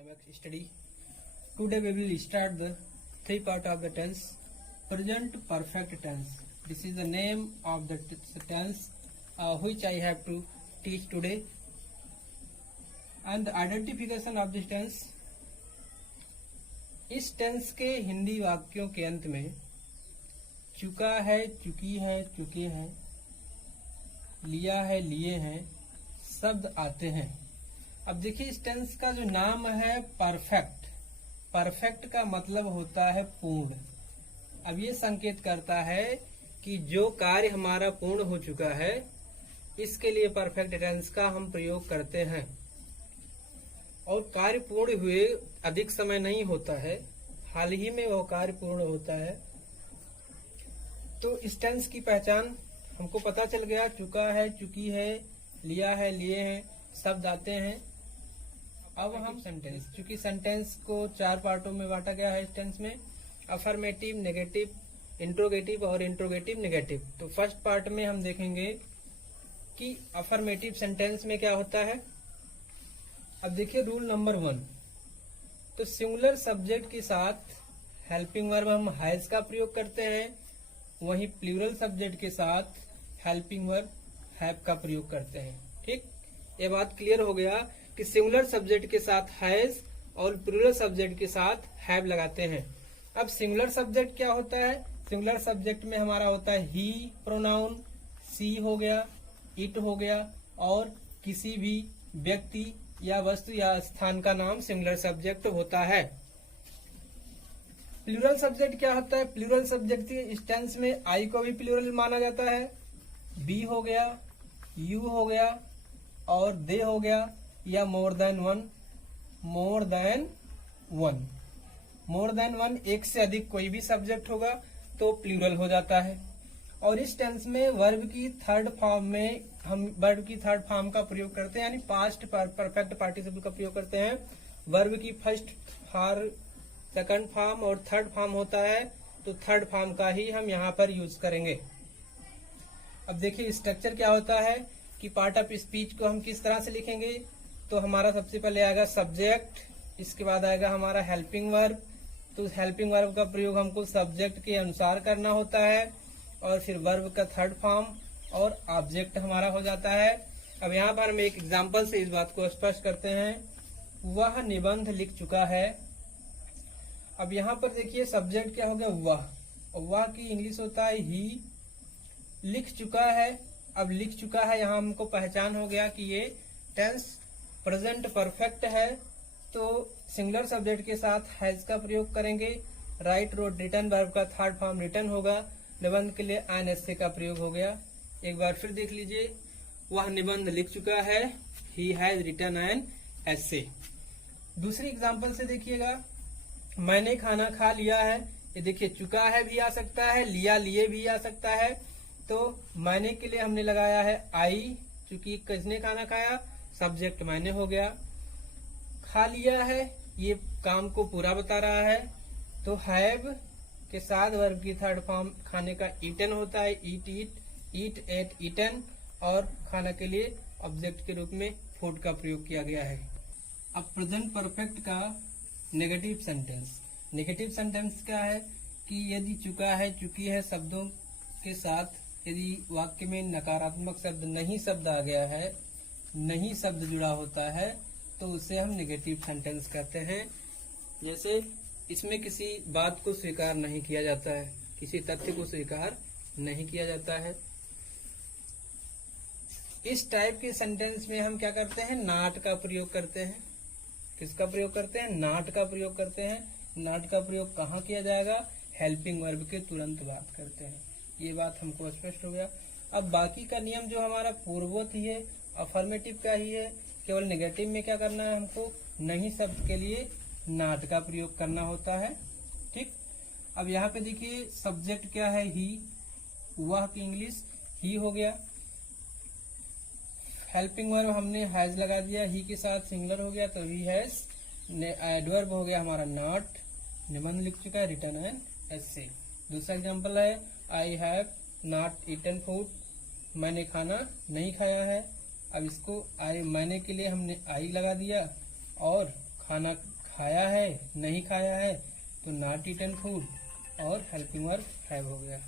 Climax study. Today we will start the three part of the tense. Present perfect tense. This is the name of the tense which I have to teach today. And the identification of this tense. इस tense के हिंदी वाक्यों के अंत में चुका है, चुकी है, चुके हैं, लिया है, लिए हैं शब्द आते हैं। अब देखिए इस टेंस का जो नाम है परफेक्ट, परफेक्ट का मतलब होता है पूर्ण। अब ये संकेत करता है कि जो कार्य हमारा पूर्ण हो चुका है इसके लिए परफेक्ट टेंस का हम प्रयोग करते हैं। और कार्य पूर्ण हुए अधिक समय नहीं होता है, हाल ही में वो कार्य पूर्ण होता है। तो इस टेंस की पहचान हमको पता चल गया, चुका है, चुकी है, लिया है, लिए हैं शब्द आते हैं। अब हम सेंटेंस, चूंकि सेंटेंस को चार पार्टों में बांटा गया है इस टेंस में, अफर्मेटिव, नेगेटिव, इंट्रोगेटिव और इंट्रोगेटिव नेगेटिव। तो फर्स्ट पार्ट में हम देखेंगे कि अफर्मेटिव सेंटेंस में क्या होता है। अब देखिए रूल नंबर 1, तो सिंगुलर सब्जेक्ट के साथ हेल्पिंग वर्ब हम हैज का प्रयोग करते हैं, वहीं प्लूरल सब्जेक्ट के साथ हेल्पिंग वर्ब हैव का प्रयोग करते हैं। ठीक, ये बात क्लियर हो गया कि सिंगुलर सब्जेक्ट के साथ हैज और प्लूरल सब्जेक्ट के साथ हैव लगाते हैं। अब सिंगुलर सब्जेक्ट क्या होता है, सिंगुलर सब्जेक्ट में हमारा होता है ही प्रोनाउन, सी हो गया, इट हो गया और किसी भी व्यक्ति या वस्तु या स्थान का नाम सिंगुलर सब्जेक्ट होता है। प्लूरल सब्जेक्ट क्या होता है, प्लूरल सब्जेक्ट के इस टेंस में आई को भी प्लूरल माना जाता है, बी हो गया, यू हो गया और दे हो गया या more than one, more than one, more than one, एक से अधिक कोई भी सब्जेक्ट होगा तो प्लूरल हो जाता है। और इस टेंस में वर्ब की थर्ड फॉर्म में हम वर्ब की थर्ड फॉर्म का प्रयोग करते हैं, यानी पास्ट परफेक्ट पार्टिसिपल का प्रयोग करते हैं। वर्ब की फर्स्ट फॉर्म, सेकंड फॉर्म और थर्ड फॉर्म होता है, तो थर्ड फॉर्म का ही हम यहाँ पर यूज करेंगे। अब देखिए स्ट्रक्चर क्या होता है कि पार्ट ऑफ स्पीच को हम किस तरह से लिखेंगे। तो हमारा सबसे पहले आएगा सब्जेक्ट, इसके बाद आएगा हमारा हेल्पिंग वर्ब। तो हेल्पिंग वर्ब का प्रयोग हमको सब्जेक्ट के अनुसार करना होता है, और फिर वर्ब का थर्ड फॉर्म और ऑब्जेक्ट हमारा हो जाता है। अब यहाँ पर हम एक एग्जांपल से इस बात को स्पष्ट करते हैं। वह निबंध लिख चुका है। अब यहाँ पर देखिए सब्जेक्ट क्या हो गया, वह, और वह की इंग्लिश होता है ही। लिख चुका है, अब लिख चुका है यहाँ हमको पहचान हो गया कि ये टेंस प्रेजेंट परफेक्ट है, तो सिंगुलर सब्जेक्ट के साथ हैज का प्रयोग करेंगे। राइट, रोट, रिटन वर्ब का थर्ड फॉर्म रिटन होगा। निबंध के लिए एनएसए का प्रयोग हो गया। एक बार फिर देख लीजिए, वह निबंध लिख चुका है, he has written an essay. दूसरी एग्जांपल से देखिएगा, मैंने खाना खा लिया है। ये देखिए चुका है भी आ सकता है, लिया, लिए भी आ सकता है। तो मैंने के लिए हमने लगाया है आई, चूंकि किसने खाना खाया, सब्जेक्ट मैंने हो गया। खा लिया है, ये काम को पूरा बता रहा है, तो हैव के साथ वर्ब की थर्ड फॉर्म खाने का ईटन होता है, ईट, ईट, एट, ईटन, और खाना के लिए ऑब्जेक्ट के रूप में फूड का प्रयोग किया गया है। अब प्रेजेंट परफेक्ट का नेगेटिव सेंटेंस, नेगेटिव सेंटेंस क्या है कि यदि चुका है, चुकी है शब्दों के साथ यदि वाक्य में नकारात्मक शब्द नहीं शब्द आ गया है, नहीं शब्द जुड़ा होता है, तो उसे हम नेगेटिव सेंटेंस कहते हैं। जैसे इसमें किसी बात को स्वीकार नहीं किया जाता है, किसी तथ्य को स्वीकार नहीं किया जाता है। इस टाइप के सेंटेंस में हम क्या करते हैं, नॉट का प्रयोग करते हैं। किसका प्रयोग करते हैं, नॉट का प्रयोग करते हैं। नॉट का प्रयोग कहाँ किया जाएगा, हेल्पिंग वर्ब के तुरंत बाद करते हैं। ये बात हमको स्पष्ट हो गया। अब बाकी का नियम जो हमारा पूर्वोक्त ही है, अफर्मेटिव का ही है, केवल नेगेटिव में क्या करना है, हमको नहीं शब्द के लिए नॉट का प्रयोग करना होता है। ठीक, अब यहाँ पे देखिए सब्जेक्ट क्या है, ही, वह की इंग्लिश ही हो गया। हेल्पिंग वर्ब हमने हैज लगा दिया, ही के साथ सिंगुलर हो गया तो ही हैज। एडवर्ब हो गया हमारा नॉट, निबंध लिख चुका है, रिटन एन एसे। दूसरा एग्जांपल है, I have not eaten food, मैंने खाना नहीं खाया है। अब इसको आई, मैंने के लिए हमने आई लगा दिया और खाना खाया है, नहीं खाया है तो नॉट ईटन फूड, और हेल्पिंग वर्ब हैव हो गया।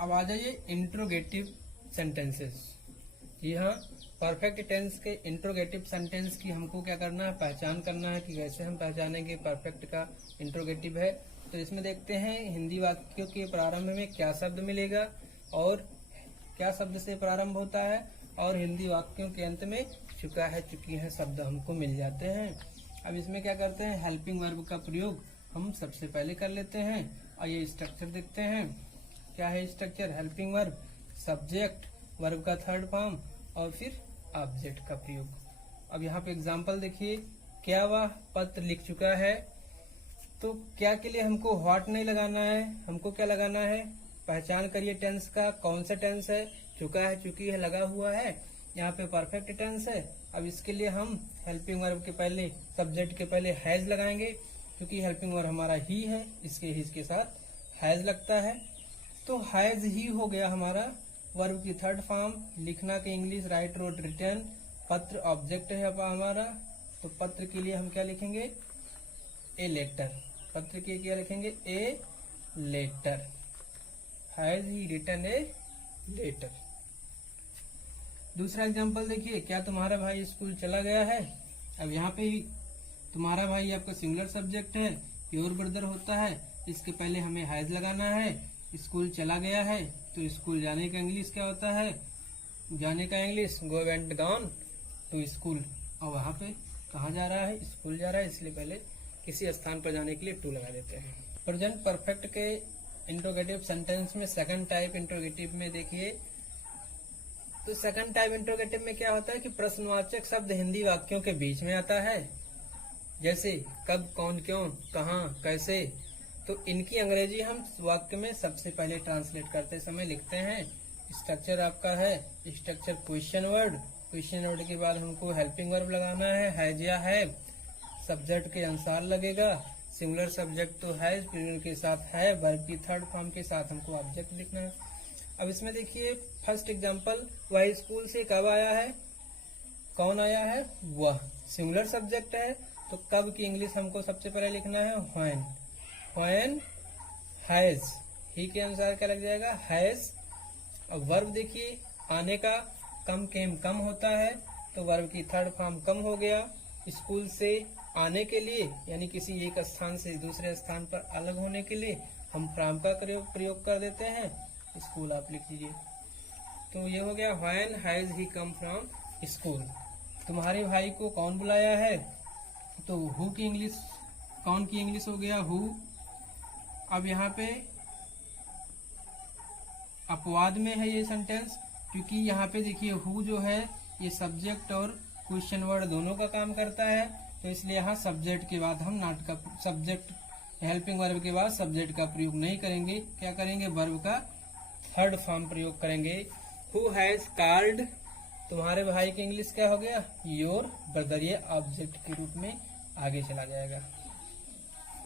अब आ जाइए इंट्रोगेटिव सेंटेंसेस। जी हाँ, परफेक्ट टेंस के इंट्रोगेटिव सेंटेंस की हमको क्या करना है, पहचान करना है कि कैसे हम पहचानेंगे परफेक्ट का इंट्रोगेटिव है। तो इसमें देखते हैं हिंदी वाक्यों के प्रारंभ में क्या शब्द मिलेगा और क्या शब्द से प्रारंभ होता है, और हिंदी वाक्यों के अंत में चुका है, चुकी है शब्द हमको मिल जाते हैं। अब इसमें क्या करते हैं, हेल्पिंग वर्ब का प्रयोग हम सबसे पहले कर लेते हैं। और ये स्ट्रक्चर देखते हैं, क्या है structure, helping verb, subject, verb का थर्ड फॉर्म और फिर ऑब्जेक्ट का प्रयोग। अब यहाँ पे एग्जांपल देखिए, क्या वह पत्र लिख चुका है, तो क्या के लिए हमको व्हाट नहीं लगाना है, हमको क्या लगाना है, पहचान करिए टेंस का, कौन सा टेंस है, चुका है, चुकी है लगा हुआ है, यहाँ पे परफेक्ट टेंस है। अब इसके लिए हम हेल्पिंग वर्ब के पहले, सब्जेक्ट के पहले हैज लगाएंगे, क्योंकि हेल्पिंग वर्ब हमारा ही है, इसके साथ हैज लगता है। तो हैज ही हो गया हमारा वर्ब की थर्ड फॉर्म। लिखना के इंग्लिश राइट, रोट, रिटर्न। पत्र ऑब्जेक्ट है अब हमारा, तो पत्र के लिए हम क्या लिखेंगे, ए लेटर। पत्र के क्या लिखेंगे, a letter. Has he written a letter. दूसरा एग्जांपल देखिए, क्या तुम्हारा भाई स्कूल चला गया है। अब यहाँ पे तुम्हारा भाई आपका सिंगुलर सब्जेक्ट है, योर ब्रदर होता है, इसके पहले हमें हैज लगाना है। स्कूल चला गया है तो स्कूल जाने का इंग्लिश क्या होता है, जाने का English go went gone to school. और वहाँ पे कहाँ जा रहा है, स्कूल जा रहा है, इसलिए पहले किसी स्थान पर जाने के लिए टू लगा देते हैं। प्रेजेंट परफेक्ट के इंट्रोगेटिव सेंटेंस में सेकंड टाइप इंट्रोगेटिव में देखिए, तो सेकंड टाइप इंट्रोगेटिव में क्या होता है कि प्रश्नवाचक शब्द हिंदी वाक्यों के बीच में आता है, जैसे कब, कौन, क्यों, कहाँ, कैसे। तो इनकी अंग्रेजी हम वाक्य में सबसे पहले ट्रांसलेट करते समय लिखते हैं। स्ट्रक्चर आपका है, structure question word, question word के बाद हमको हेल्पिंग वर्ब लगाना है, हैज या हैव, सब्जेक्ट के अनुसार लगेगा। सिंगुलर सब्जेक्ट तो है, प्लूरल के साथ है, वर्ब की थर्ड फॉर्म के साथ हमको ऑब्जेक्ट लिखना है। अब इसमें देखिए फर्स्ट एग्जांपल, वह स्कूल से कब आया है, कौन आया है, वह। सिंगुलर सब्जेक्ट है तो कब की इंग्लिश हमको सबसे पहले लिखना है, व्हेन। व्हेन हैज, ही के अनुसार क्या लग जाएगा, हैज। अब वर्ब देखिए, आने का, कम केम कम होता है, तो वर्ब की थर्ड फॉर्म कम हो गया। स्कूल से आने के लिए, यानी किसी एक स्थान से दूसरे स्थान पर अलग होने के लिए हम फ्रॉम का प्रयोग कर देते हैं, स्कूल आप लिख लीजिए। तो ये हो गया when has he come from school. तुम्हारे भाई को कौन बुलाया है, तो हु की इंग्लिश, कौन की इंग्लिश हो गया, हु। अब यहाँ पे अपवाद में है ये सेंटेंस, क्योंकि यहाँ पे देखिए हु जो है ये सब्जेक्ट और क्वेश्चन वर्ड दोनों का काम करता है, तो इसलिए यहाँ सब्जेक्ट के बाद हम नॉट का, सब्जेक्ट हेल्पिंग वर्ब के बाद सब्जेक्ट का प्रयोग नहीं करेंगे, क्या करेंगे, वर्ब का थर्ड फॉर्म प्रयोग करेंगे। हु हैज कॉल्ड, तुम्हारे भाई की इंग्लिश क्या हो गया, योर ब्रदर, ये ऑब्जेक्ट के रूप में आगे चला जाएगा।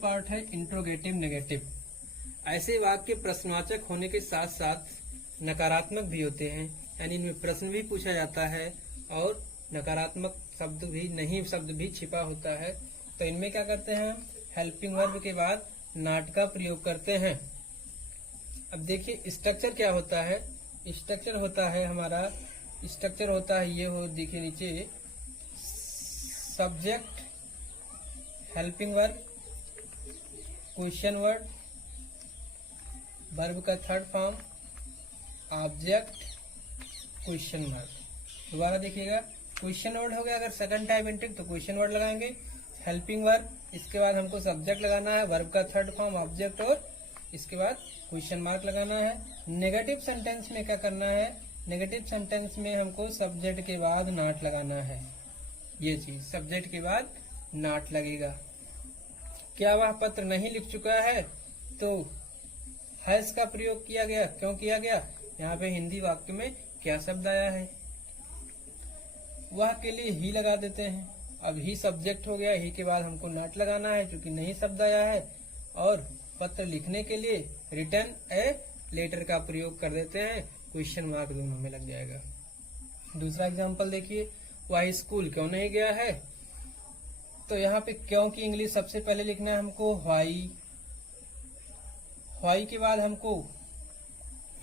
पार्ट है इंट्रोगेटिव नेगेटिव। ऐसे वाक्य प्रश्नवाचक होने के साथ साथ नकारात्मक भी होते हैं, यानी इनमें प्रश्न भी पूछा जाता है और नकारात्मक शब्द भी, नहीं शब्द भी छिपा होता है। तो इनमें क्या करते हैं, हेल्पिंग वर्ब के बाद नॉट का प्रयोग करते हैं। अब देखिए स्ट्रक्चर क्या होता है, स्ट्रक्चर होता है हमारा, स्ट्रक्चर होता है ये हो, देखिए नीचे, subject, helping verb, question word, verb का third form, object, question word. दोबारा देखिएगा, क्वेश्चन वर्ड हो गया अगर सेकंड टाइप इंट्रोगेटिव तो क्वेश्चन वर्ड लगाएंगे, हेल्पिंग वर्ब, इसके बाद हमको सब्जेक्ट लगाना है, वर्ब का थर्ड फॉर्म ऑब्जेक्ट, और इसके बाद क्वेश्चन मार्क लगाना है। नेगेटिव सेंटेंस में क्या करना है, नेगेटिव सेंटेंस में हमको सब्जेक्ट के बाद नॉट लगाना है, ये चीज सब्जेक्ट के बाद नॉट लगेगा। क्या वह पत्र नहीं लिख चुका है, तो हैज का प्रयोग किया गया, क्यों किया गया, यहाँ पे हिंदी वाक्य में क्या शब्द आया है, वह के लिए ही लगा देते हैं। अब ही सब्जेक्ट हो गया, ही के बाद हमको नॉट लगाना है क्योंकि नहीं शब्द आया है, और पत्र लिखने के लिए रिटर्न ए लेटर का प्रयोग कर देते हैं, क्वेश्चन मार्क दोनों में लग जाएगा। दूसरा एग्जांपल देखिए, वह स्कूल क्यों नहीं गया है, तो यहाँ पे क्योंकि इंग्लिश सबसे पहले लिखना है हमको व्हाई, व्हाई के बाद हमको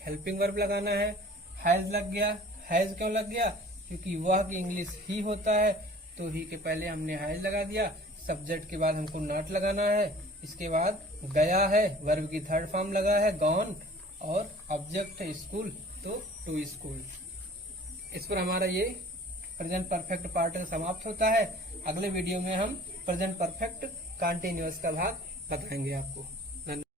हेल्पिंग वर्ब लगाना है, हैज लग गया। हैज क्यों लग गया? क्योंकि वह की इंग्लिश ही होता है, तो ही के पहले हमने हैज लगा दिया। सब्जेक्ट के बाद हमको नॉट लगाना है, इसके बाद गया है, वर्ब की थर्ड फॉर्म लगा है गॉन, और ऑब्जेक्ट है स्कूल, तो टू स्कूल। इस पर हमारा ये प्रेजेंट परफेक्ट पार्ट समाप्त होता है। अगले वीडियो में हम प्रेजेंट परफेक्ट कंटीन्यूअस का भाग बताएंगे आपको।